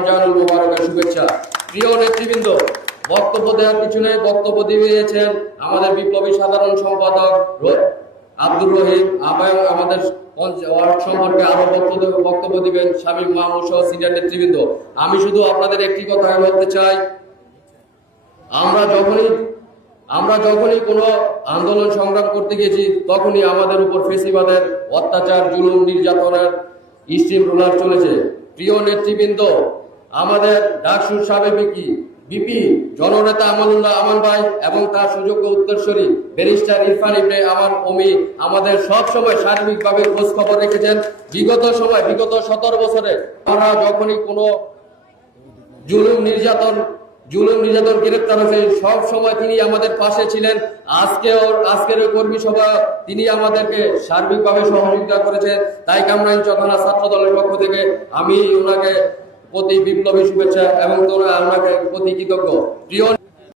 রমজানুল মুবারকের শুভেচ্ছা। প্রিয় নেতৃবৃন্দ, বক্তব্য দেওয়ার পিছনে বক্তব্য দিয়েছেন আমাদের বিপ্লবী সাধারণ সম্পাদক আব্দুর রহিম। আমাদের ওয়ার্ড সম্পর্কে আরো বক্তব্য দিবেন শামীম মাহমুদ সহ সিনিয়র নেতৃবৃন্দ। আমি শুধু আপনাদের একটি কথা বলতে চাই, আমরা যখনই কোনো আন্দোলন সংগ্রাম করতে গেছি তখনই আমাদের উপর ফেসিবাদের অত্যাচার, জুলুম, নির্যাতনের স্টিম রোলার চলেছে। প্রিয় নেতৃবৃন্দ, আমাদের ডাকসুর সাবেক বিপি জননেতা আমানুল্লাহ আমান ভাই এবং তার সুযোগ্য উত্তরসূরি ব্যারিস্টার ইরফান ইবনে আমান অমি আমাদের সব সময় সার্বিকভাবে খোঁজ খবর রেখেছেন। বিগত 17 বছরে আমরা যখনই কোনো জুলুম নির্যাতন গ্রেপ্তার হয়েছে সব সময় তিনি আমাদের পাশে ছিলেন। আজকের কর্মী সভা তিনি আমাদেরকে সার্বিকভাবে সহযোগিতা করেছে। তাই কামরাঞ্চ থানা ছাত্র দলের পক্ষ থেকে আমি ওনাকে প্রতি বিপ্লবী শুভেচ্ছা এবং ওনাকে প্রতি কৃতজ্ঞ। প্রিয়